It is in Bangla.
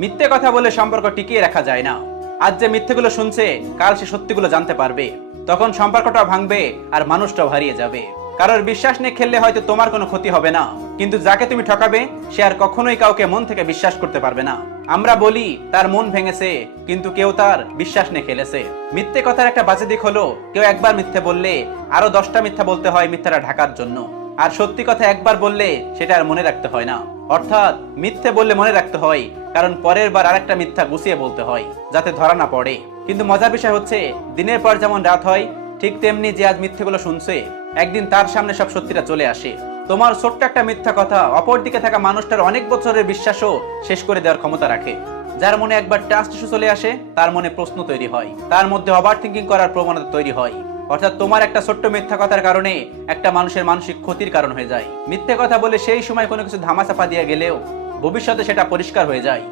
মিথ্যে কথা বলে সম্পর্ক টিকিয়ে রাখা যায় না। আজ যে মিথ্যেগুলো শুনছে কাল সে সত্যিগুলো জানতে পারবে, তখন সম্পর্কটা ভাঙবে আর মানুষটাও হারিয়ে যাবে। কারোর বিশ্বাস নিয়ে খেললে হয়তো তোমার কোনো ক্ষতি হবে না, কিন্তু যাকে তুমি ঠকাবে সে আর কখনোই কাউকে মন থেকে বিশ্বাস করতে পারবে না। আমরা বলি তার মন ভেঙেছে, কিন্তু কেউ তার বিশ্বাস নিয়ে খেলেছে। মিথ্যে কথার একটা বাজে দিক হলো, কেউ একবার মিথ্যে বললে আরো 10টা মিথ্যা বলতে হয় মিথ্যাটা ঢাকার জন্য। আর সত্যি কথা একবার বললে সেটা আর মনে রাখতে হয় না। অর্থাৎ মিথ্যে বললে মনে রাখতে হয়, কারণ পরের বার আরেকটা মিথ্যা গুছিয়ে বলতে হয় যাতে ধরা না পড়ে। কিন্তু মজার বিষয় হচ্ছে, দিনের পর যেমন রাত হয় ঠিক তেমনি যে আজ মিথ্যেগুলো শুনছে একদিন তার সামনে সব সত্যিটা চলে আসে। তোমার ছোট্ট একটা মিথ্যা কথা অপর দিকে থাকা মানুষটার অনেক বছরের বিশ্বাসও শেষ করে দেওয়ার ক্ষমতা রাখে। যার মনে একবার ট্রাস্ট ইস্যু চলে আসে তার মনে প্রশ্ন তৈরি হয়, তার মধ্যে ওভার থিঙ্কিং করার প্রবণতা তৈরি হয়। অর্থাৎ তোমার একটা ছোট্ট মিথ্যা কথার কারণে একটা মানুষের মানসিক ক্ষতির কারণ হয়ে যায়। মিথ্যে কথা বলে সেই সময় কোনো কিছু ধামাচাপা দিয়ে গেলেও ভবিষ্যতে সেটা পরিষ্কার হয়ে যায়।